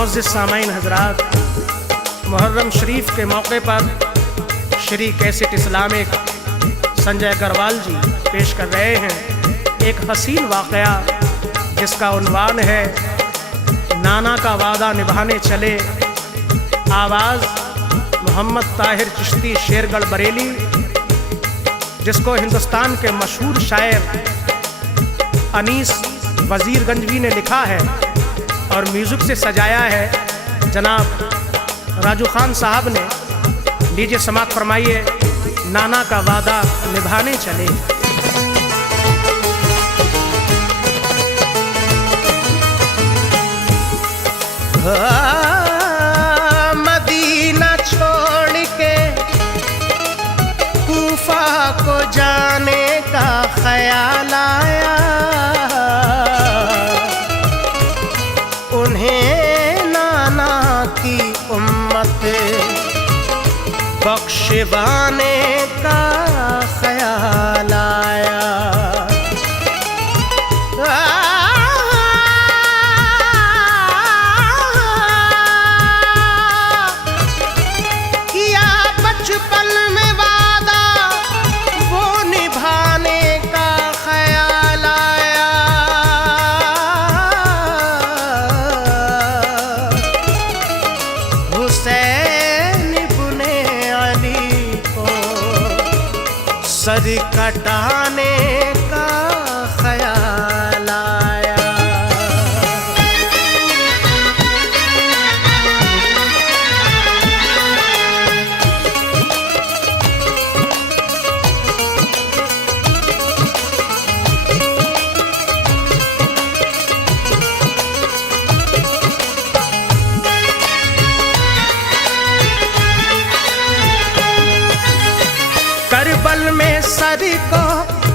मुअज़्ज़िज़ सामाईन हज़रात, मुहर्रम शरीफ के मौके पर श्री कैसेट इस्लामिक संजय अग्रवाल जी पेश कर रहे हैं एक हसीन वाक़या जिसका उन्वान है नाना का वादा निभाने चले। आवाज़ मोहम्मद ताहिर चिश्ती शेरगढ़ बरेली, जिसको हिंदुस्तान के मशहूर शायर अनीस वज़ीर गंजवी ने लिखा है और म्यूज़िक से सजाया है जनाब राजू खान साहब ने। लीजिए समाअत फरमाइए, नाना का वादा निभाने चले। मदीना छोड़ के कूफा को जाने का ख्याल आया, उन्हें नाना की उम्मत बख्शवाने का ख्याल आया। किया बचपन में वादा वो निभाने का ख्याल आया, हुसैन इब्ने अली को सर कटाने का ख्याल आया। करबल में सर को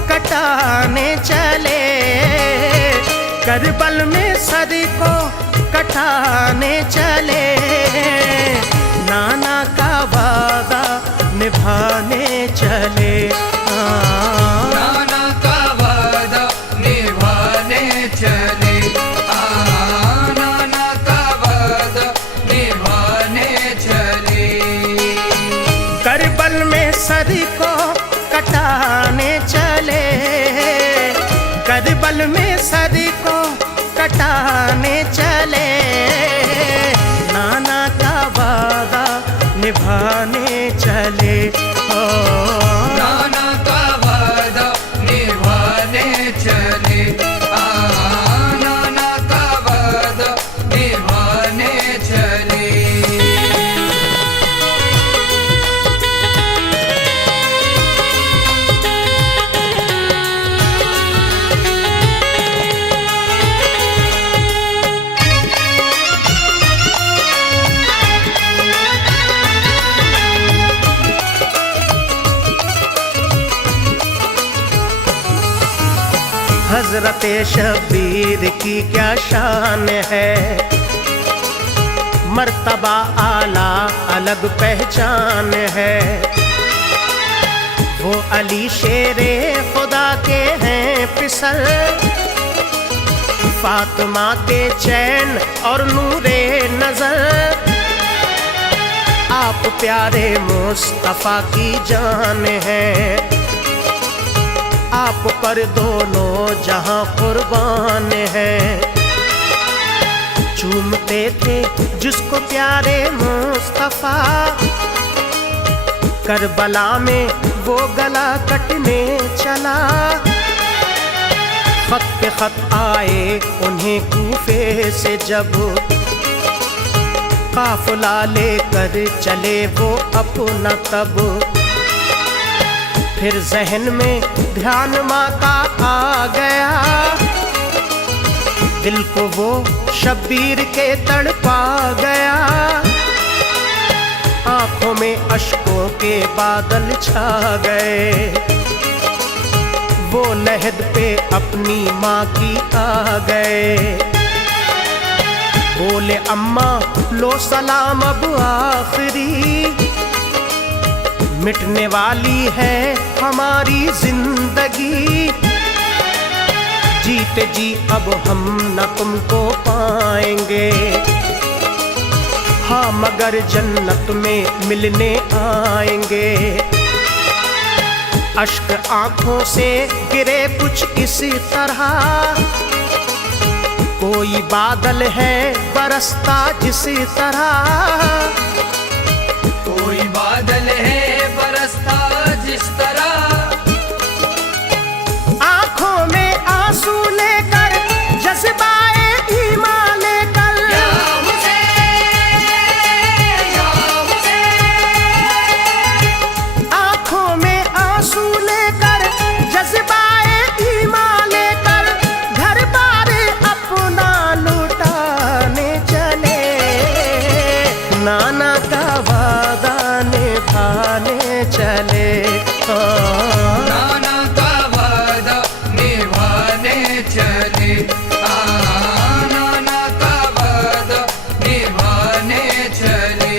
कटाने चले, करबल में सर को कटाने चले, नाना का वादा निभाने चले। नाना का वादा निभाने चले, नाना का वादा निभाने चले। करबल में सर को कटाने चले, करबल में सर को कटाने चले, नाना का वादा निभाने चले। नाना का वादा निभाने चले, नाना का वादा निभाने चले। हजरत शबीर की क्या शान है, मर्तबा आला अलग पहचान है। वो अली शेरे खुदा के हैं पिसल, फातिमा के चैन और नूरे नजर। आप प्यारे मुस्तफा की जान है, आप पर दोनों जहां कुर्बान है। चूमते थे जिसको प्यारे मुस्तफा, करबला में वो गला कटने चला। खत पे खत आए उन्हें कूफे से जब, काफिला लेकर चले वो अपना तब। फिर जहन में ध्यान माँ का आ गया, दिल को वो शब्बीर के तड़पा गया। आंखों में अश्कों के बादल छा गए, वो लहद पे अपनी माँ की आ गए। बोले अम्मा लो सलाम अब आखिरी, मिटने वाली है हमारी जिंदगी। जीते जी अब हम न तुमको पाएंगे, हाँ मगर जन्नत में मिलने आएंगे। अश्क आंखों से गिरे कुछ इसी तरह, कोई बादल है बरसता जिसी तरह, कोई बादल है बरसता जिस तरह, आंखों में आंसू लेकर जज्बाए ईमान लेकर, या हुसैन, या हुसैन, आंखों में आंसू लेकर जज्बाए ईमान लेकर, घर बार अपना लुटाने चले, नाना का वादा निभाने चले। नाना का वादा निभाने चले, नाना का वादा निभाने चले।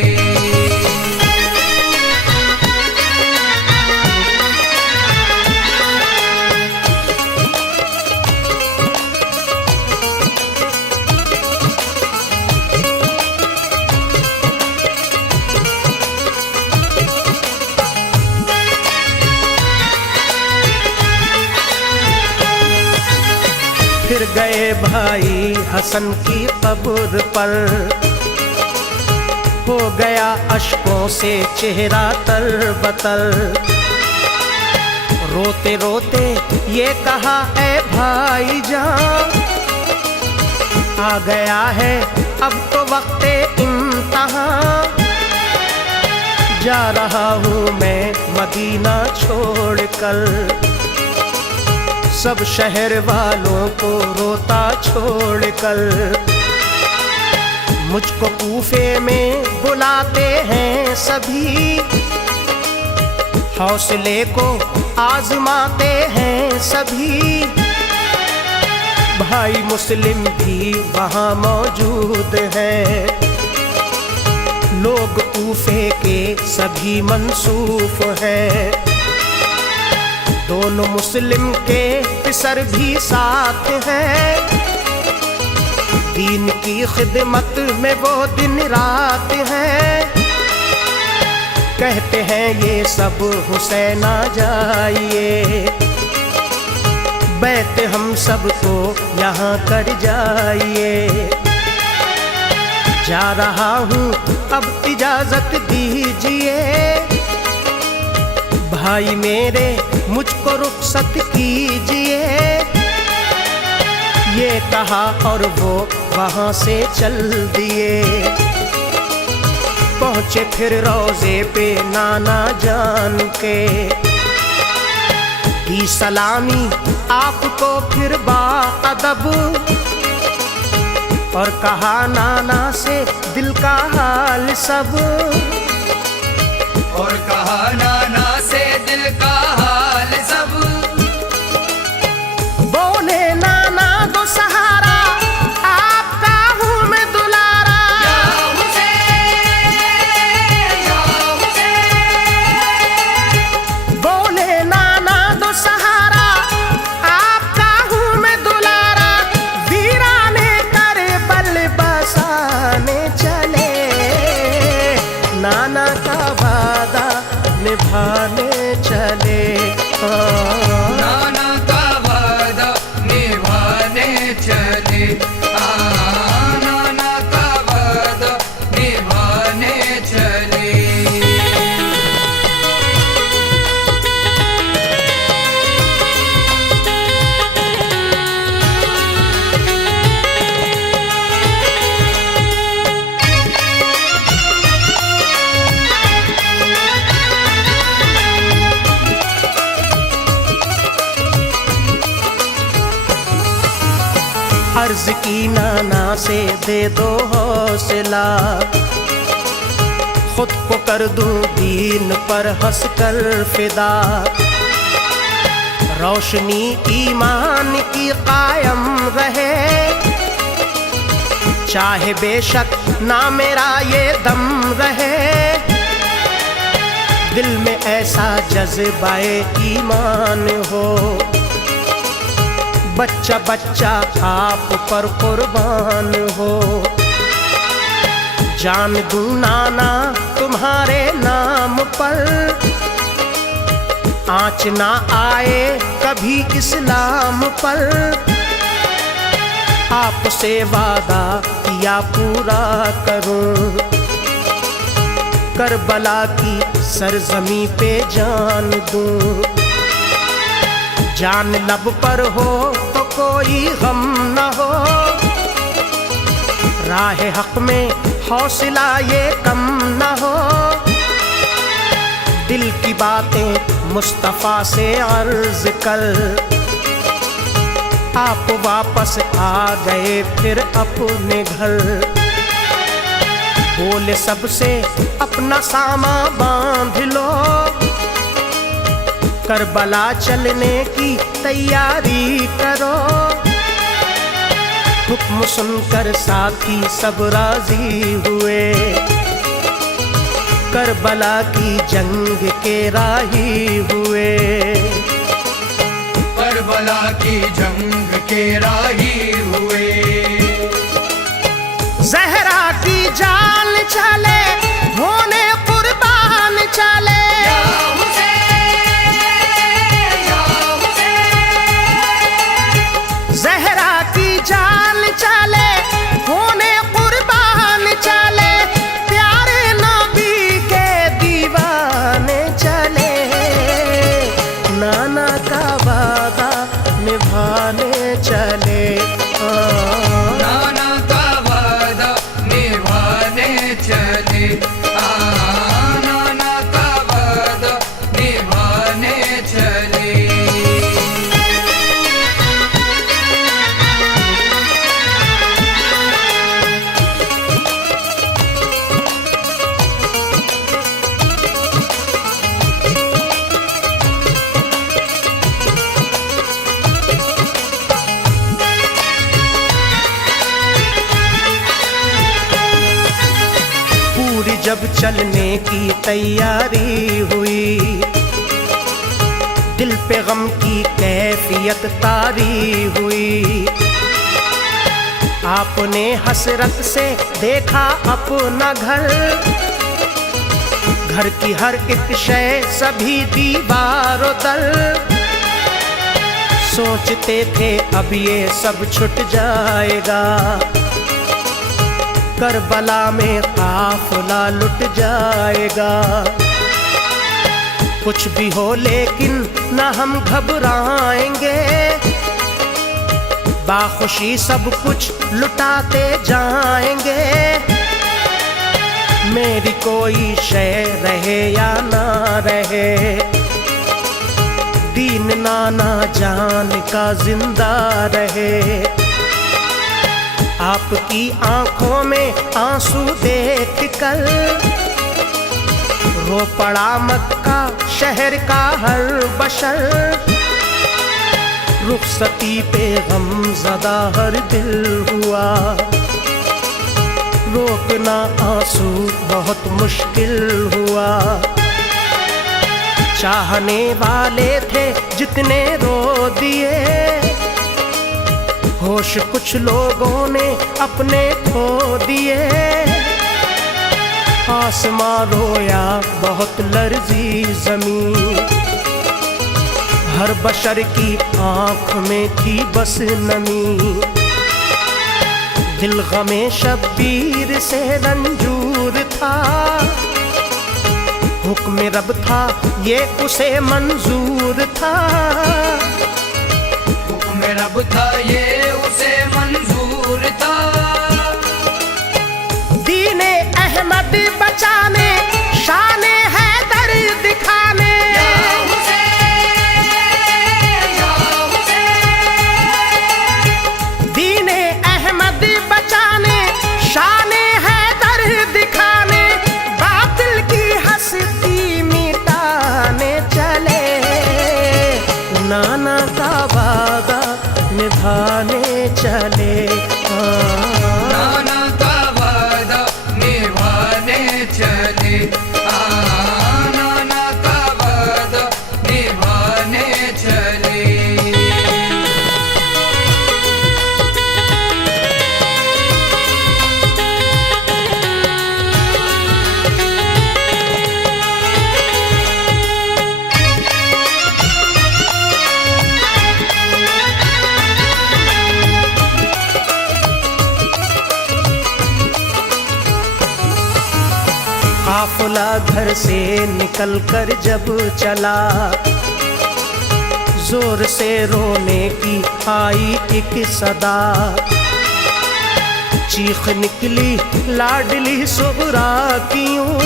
फिर गए भाई हसन की कब्र पर, हो गया अश्कों से चेहरा तरबतर, रोते रोते ये कहा ऐ भाई जान, आ गया है अब तो वक्ते इम्तिहान, जा रहा हूँ मैं मदीना छोड़कर, सब शहर वालों को रोता छोड़कर, मुझको कूफे में बुलाते हैं सभी, हौसले को आजमाते हैं सभी, भाई मुस्लिम भी वहाँ मौजूद हैं, लोग कूफे के सभी मंसूफ हैं, दोनों मुस्लिम के पिसर भी साथ हैं, दीन की खिदमत में वो दिन रात हैं, कहते हैं ये सब हुसैन आ जाइए, बैत हम सब को यहाँ कर जाइए, जा रहा हूँ अब इजाजत दीजिए, भाई मेरे मुझको रुखसत कीजिए, ये कहा और वो वहाँ से चल दिए, पहुँचे फिर रोजे पे नाना जान के, की सलामी आपको फिर बाअदब, और कहा नाना से दिल का हाल सब, और कहा नाना से दिल का हाल सब, बोले नाना दो सहारा आपका हूँ मैं दुलारा, या हुसैन, या हुसैन, बोले नाना दो सहारा आपका हूँ मैं दुलारा, वीराने करबल बसाने चले, नाना का वादा निभाने चले, नाना का वादा निभाने चले, नाना का वादा निभाने चले। अर्ज की नाना से दे दो हौसला, खुद को कर दूं दीन पर हंस कर फिदा, रोशनी ईमान की कायम रहे, चाहे बेशक ना मेरा ये दम रहे, दिल में ऐसा जज्बाए ईमान हो, बच्चा बच्चा आप पर कुर्बान हो, जान दूं नाना तुम्हारे नाम पर, आँच ना आए कभी इस्लाम पर। आपसे वादा किया पूरा करूं, करबला की सरजमी पे जान दूं। जान लब पर हो तो कोई गम न हो, राह हक में हौसला ये कम न हो। दिल की बातें मुस्तफा से अर्ज कर, आप वापस आ गए फिर अपने घर। बोले सबसे अपना सामा बांध लो, करबला चलने की तैयारी करो। हुक्म सुनकर साथी सब राजी हुए, करबला की जंग के राही हुए। करबला की जंग के राही हुए। ज़हरा की जान चले होने कुर्बान चले, ज़हरा की जान चले होने कुर्बान चले। प्यारे नबी के दीवाने चले, नाना का वादा निभाने चले। नाना का वादा निभाने चले। नाना का वादा निभाने चले। जब चलने की तैयारी हुई, दिल पे गम की कैफियत तारी हुई। आपने हसरत से देखा अपना घर, घर की हर एक शय सभी दीवारों दर। सोचते थे अब ये सब छुट जाएगा, करबला में काफिला लुट जाएगा। कुछ भी हो लेकिन न हम घबराएंगे, बाखुशी सब कुछ लुटाते जाएंगे। मेरी कोई शय रहे या ना रहे, दीन नाना जान का जिंदा रहे। आपकी आंखों में आंसू देख कर रो पड़ा मक्का शहर का हर बशर। रुखसती पे गमज़दा हर दिल हुआ, रोकना आंसू बहुत मुश्किल हुआ। चाहने वाले थे जितने रो दिए, होश कुछ लोगों ने अपने खो दिए। आसमां रोया बहुत लर्जी ज़मीन, हर बशर की आँख में थी बस नमी। दिल गमे शब्बीर से रंजूर था, हुक्म रब था ये उसे मंजूर था। हुक्म रब था ये उसे मंजूर था। दीने अहमद बचाने, शाने हैदर दिखाने, दीने अहमद बचाने, शाने हैदर दिखाने। बातिल की हस्ती मिटाने चले, नाना का वादा निभाने चले। नाना का वादा निभाने चले। नाना का वादा निभाने चले। घर से निकल कर जब चला, जोर से रोने की आई एक सदा, चीख निकली लाडली सुगरा की यूं,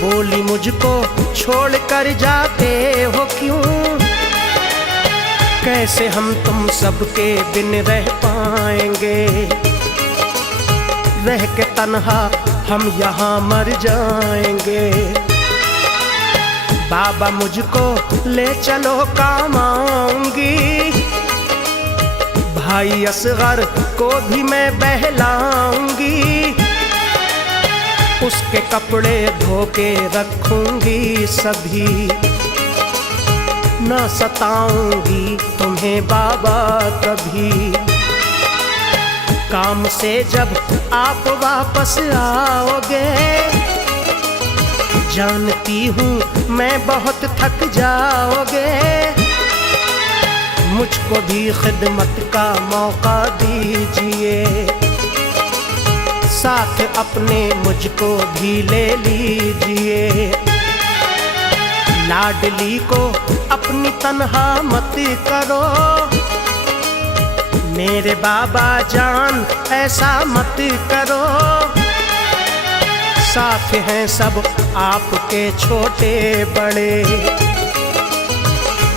बोली मुझको छोड़ कर जाते हो क्यों, कैसे हम तुम सबके बिन रह पाएंगे, रह के तन्हा हम यहाँ मर जाएंगे, बाबा मुझको ले चलो काम आऊंगी, भाई असगर को भी मैं बहलाऊंगी, उसके कपड़े धो के रखूंगी सभी, न सताऊंगी तुम्हें बाबा कभी, काम से जब आप वापस आओगे, जानती हूँ मैं बहुत थक जाओगे, मुझको भी खिदमत का मौका दीजिए, साथ अपने मुझको भी ले लीजिए, लाडली को अपनी तन्हा मत करो, मेरे बाबा जान ऐसा मत करो, साथ हैं सब आपके छोटे बड़े,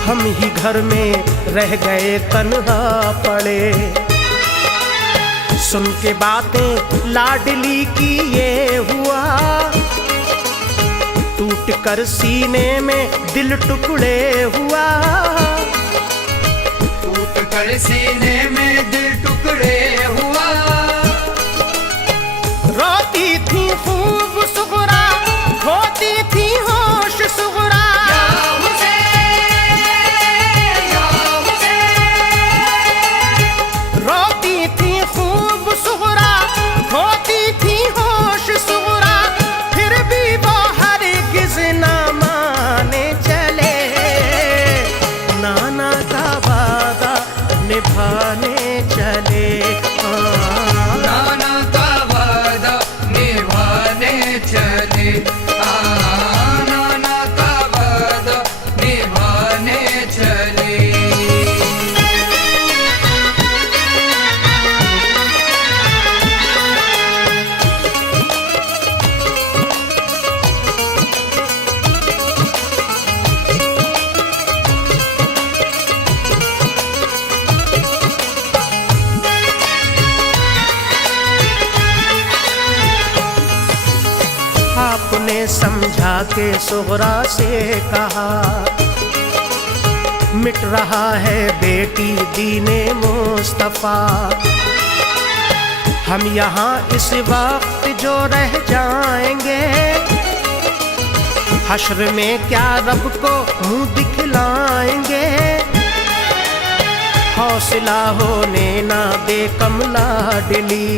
हम ही घर में रह गए तन्हा पड़े, सुन के बातें लाडली की ये हुआ, टूट कर सीने में दिल टुकड़े हुआ, टूट कर सीने में दिल टुकड़े हुआ, रोती थी खूब सुगरा, होती थी होश सुगरा, रोती थी खूब सुगरा, होती थी होश सुगरा, फिर भी वो हरगिज़ ना माने चले, नाना का वादा निभाने चले, नाना का वादा निभाने चले, नाना का वादा निभाने चले। आपने समझा के सुगरा से कहा, मिट रहा है बेटी दीने मुस्तफा, हम यहाँ इस वक्त जो रह जाएंगे, हश्र में क्या रब को मुंह दिखलाएंगे, हौसला होने ना दे कमला लाडली,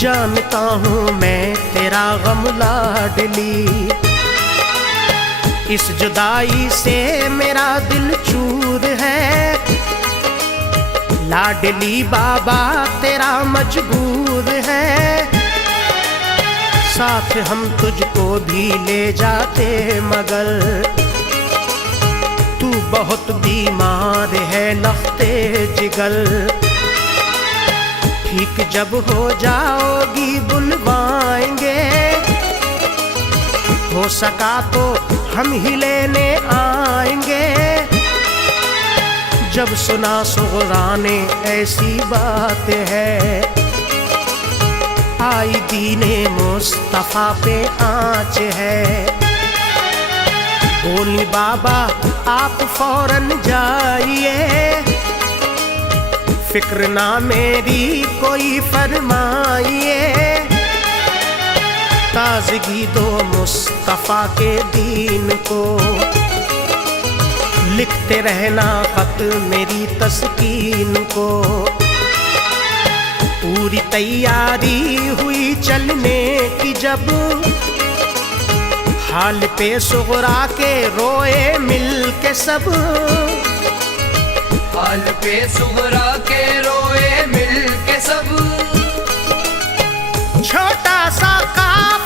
जानता हूँ मैं तेरा गम लाडली, इस जुदाई से मेरा दिल चूर है, लाडली बाबा तेरा मजबूर है, साथ हम तुझको भी ले जाते मगर तू बहुत बीमार है लख्ते जिगर, ठीक जब हो जाओगी बुलवाएंगे, हो सका तो हम ही लेने आएंगे, जब सुना सुगरा ने ऐसी बात है, आई दीने मुस्तफा पे आँच है, बोली बाबा आप फौरन जाइए, फिक्र ना मेरी कोई फरमाइए, ताज़गी दो मुस्तफा के दीन को, लिखते रहना खत मेरी तस्कीन को, पूरी तैयारी हुई चलने की जब, हाल पे सुगरा के रोए मिल के सब, हाल पे सुगरा के रोए मिल के सब, छोटा सा काम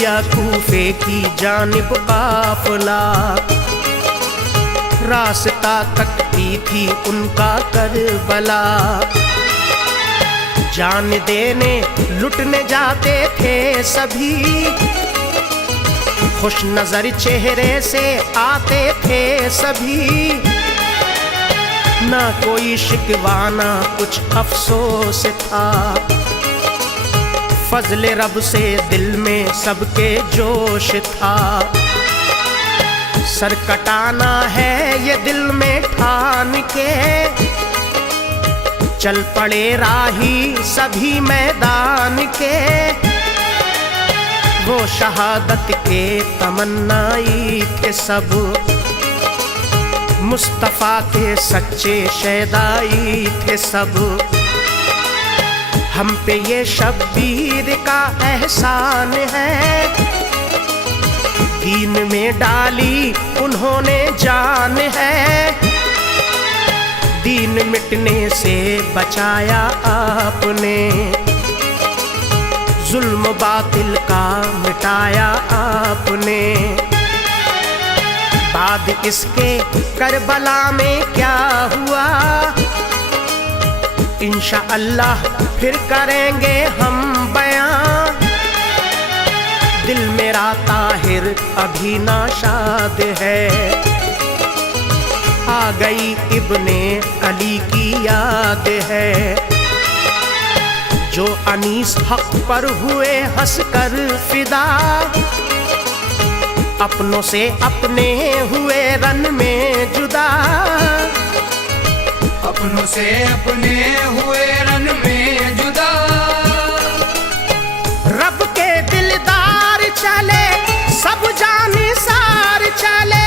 लिया कूफे की जानिब काफिला। रास्ता तकती थी उनका करबला। जान देने लुटने जाते थे सभी, खुश नजर चेहरे से आते थे सभी। ना कोई शिकवाना कुछ अफसोस था, फजले रब से दिल में सबके जोश था। सर कटाना है ये दिल में ठान के, चल पड़े राही सभी मैदान के। वो शहादत के तमन्नाई थे सब, मुस्तफा के सच्चे शहदाई थे सब। हम पे ये शब्बीर का एहसान है, दीन में डाली उन्होंने जान है। दीन मिटने से बचाया आपने, जुल्म बातिल का मिटाया आपने। बाद इसके करबला में क्या हुआ, इंशाअल्लाह फिर करेंगे हम बयां। दिल मेरा ताहिर अभी नाशाद है, आ गई इब्ने अली की याद है। जो अनीस हक पर हुए हंसकर फिदा, अपनों से अपने हुए रन में जुदा। अपनों से अपने हुए रन में जुदा। रब के दिलदार चले सब जानिसार चले,